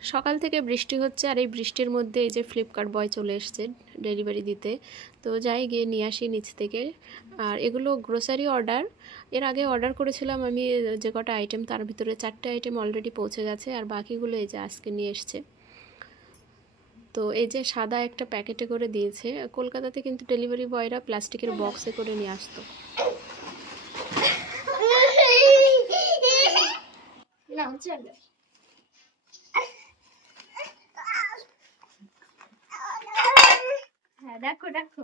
সকাল থেকে বৃষ্টি হচ্ছে, আর এই বৃষ্টির মধ্যে এই যে ফ্লিপকার্ট বয় চলে এসছে ডেলিভারি দিতে। তো যাই গিয়ে নিয়ে আসি নিচ থেকে। আর এগুলো গ্রোসারি অর্ডার। এর আগে অর্ডার করেছিলাম আমি যে কটা আইটেম, তার ভিতরে 4টে আইটেম অলরেডি পৌঁছে গেছে, আর বাকিগুলো এই যে আজকে নিয়ে এসছে। তো এই যে সাদা একটা প্যাকেটে করে দিয়েছে। কলকাতাতে কিন্তু ডেলিভারি বয়রা প্লাস্টিকের বক্সে করে নিয়ে আসতো। হ্যাঁ দেখো দেখো,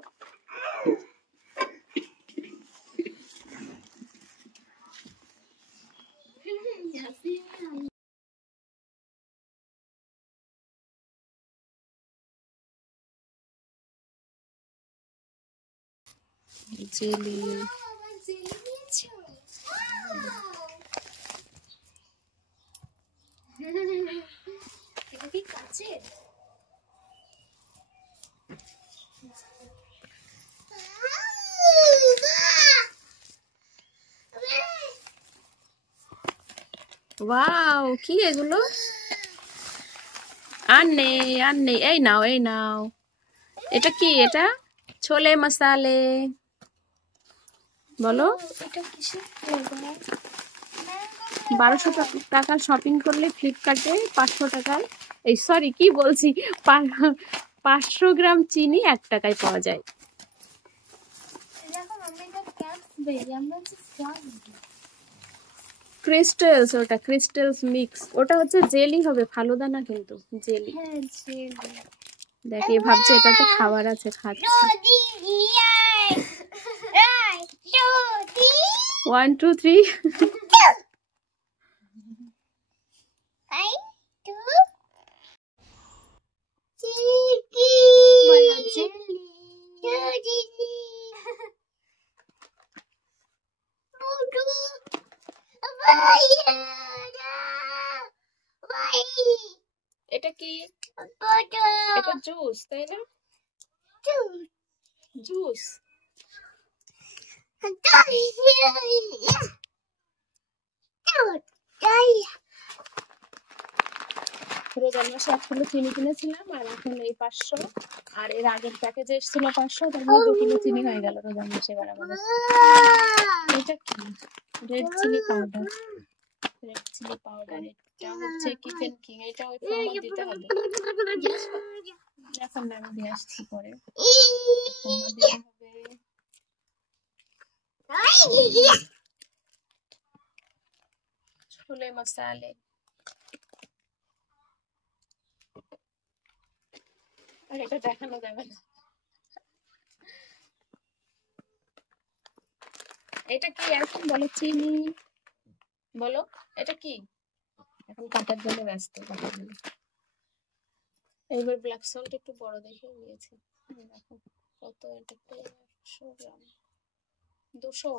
জেলি এটা কি কাচের? ওয়াও, কি এগুলো? আর নেই, এই নাও এই নাও। এটা কি? এটা ছোলে মশালে। বলো। 1200 টাকার শপিং করলে ফ্লিপকার্টে 500 টাকার, এই সরি কি বলছি, 500 গ্রাম চিনি 1 টাকায় পাওয়া যায়। ক্রিস্টালস, ওটা ক্রিস্টালস মিক্স, ওটা হচ্ছে জেলি হবে, ফালুদা না কিন্তু জেলি। দেখে ভাবছে এটাতে খাবার আছে, খাচ্ছে। 1 2 3 এটা কি? এটা জুস, তাই না? জুস। রোজার মাসে 1 কিলো চিনি কিনেছিলাম, আর এখন এই 500, আর এর আগের প্যাকেজে এসেছিল 500, তার মানে 2 কিলো চিনি হয়ে গেল রোজার মাসে এবার আমাদের। এটা কি? Red chilli powder. Red chilli powder, এটা হচ্ছে কিচেন কিং, এটা ওই ফোমে দিতে হবে। এখন আমি দিয়ে আসছি পরে। ফোমে দিতে হবে। ছোলে মশালে। আর এটা দেখানো যাবে না। এটা কি এখন বলো? চিনি। বলো এটা কি? এখন কাটার জন্য ব্যস্ত, কাটার জন্য। এবার ব্ল্যাক সল্ট একটু বড় দেখে নিয়েছি। দেখো কত, এটা 100 গ্রাম, 200।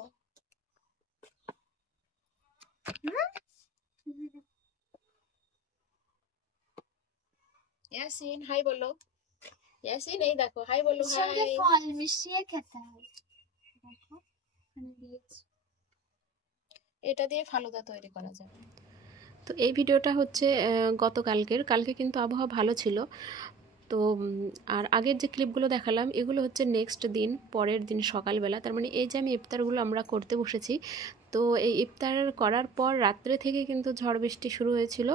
ইয়াসিন হাই বলো। ইয়াসিন এই দেখো, হাই বলো। হাই। ফল মিশিয়ে খেতে হয়। দেখো এখানে দিয়েছি। এটা দিয়ে ফালুদা তৈরি করা যাবে। তো এই ভিডিওটা হচ্ছে কালকে কিন্তু আবহাওয়া ভালো ছিল। তো আর আগের যে ক্লিপগুলো দেখালাম এগুলো হচ্ছে নেক্সট দিন, পরের দিন সকালবেলা। তার মানে এই যে আমি ইফতারগুলো আমরা করতে বসেছি, তো এই ইফতার করার পর রাত্রে থেকে কিন্তু ঝড় বৃষ্টি শুরু হয়েছিল।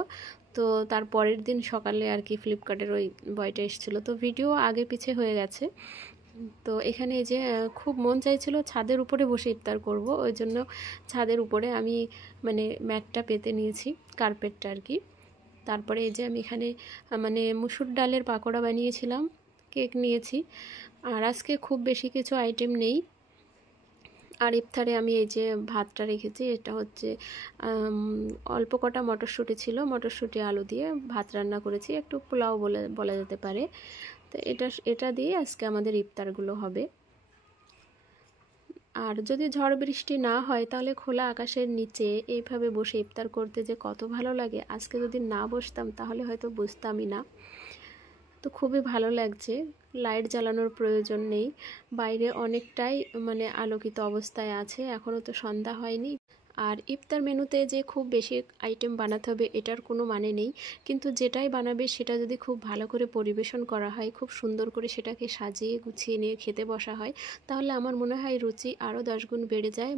তো তার পরের দিন সকালে আর কি ফ্লিপকার্টের ওই বয়টা এসেছিলো, তো ভিডিও আগে পিছে হয়ে গেছে। তো এখানে এই যে খুব মন চাইছিল ছাদের উপরে বসে ইফতার করব, ওই জন্য ছাদের উপরে আমি মানে ম্যাটটা পেতে নিয়েছি, কার্পেটটা আর কি। তারপরে এই যে আমি এখানে মানে মুসুর ডালের পাকোড়া বানিয়েছিলাম, কেক নিয়েছি, আর আজকে খুব বেশি কিছু আইটেম নেই। আর ইফতারে আমি এই যে ভাতটা রেখেছি, এটা হচ্ছে অল্প কটা মটরশুঁটি ছিল, মটরশুঁটি আলু দিয়ে ভাত রান্না করেছি, একটু পোলাও বলা যেতে পারে। তো এটা দিয়ে আজকে আমাদের ইফতারগুলো হবে। আর যদি ঝড় বৃষ্টি না হয় তাহলে খোলা আকাশের নিচে এইভাবে বসে ইফতার করতে যে কত ভালো লাগে। আজকে যদি না বসতাম তাহলে হয়তো বুঝতামই না। তো খুবই ভালো লাগছে, লাইট জ্বালানোর প্রয়োজন নেই, বাইরে অনেকটাই মানে আলোকিত অবস্থায় আছে, এখনও তো সন্ধ্যা হয়নি। আর ইফতার মেনুতে যে খুব বেশি আইটেম বানাতে হবে এটার কোনো মানে নেই, কিন্তু যেটাই বানাবে সেটা যদি খুব ভালো করে পরিবেশন করা হয়, খুব সুন্দর করে সেটাকে সাজিয়ে গুছিয়ে নিয়ে খেতে বসা হয়, তাহলে আমার মনে হয় রুচি আরও 10 গুণ বেড়ে যায়,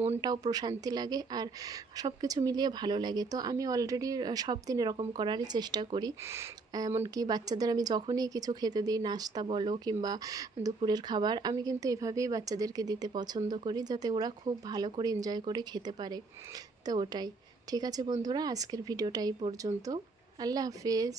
মনটাও প্রশান্তি লাগে আর সব কিছু মিলিয়ে ভালো লাগে। তো আমি অলরেডি সব দিন এরকম করারই চেষ্টা করি। এমনকি বাচ্চাদের আমি যখনই কিছু খেতে দিই, নাস্তা বলো কিংবা দুপুরের খাবার, আমি কিন্তু এভাবেই বাচ্চাদেরকে দিতে পছন্দ করি, যাতে ওরা খুব ভালো করে এনজয় করে খেতে পারে। তো ওটাই। ঠিক আছে বন্ধুরা, আজকের ভিডিওটা এই পর্যন্ত। আল্লাহ হাফেজ।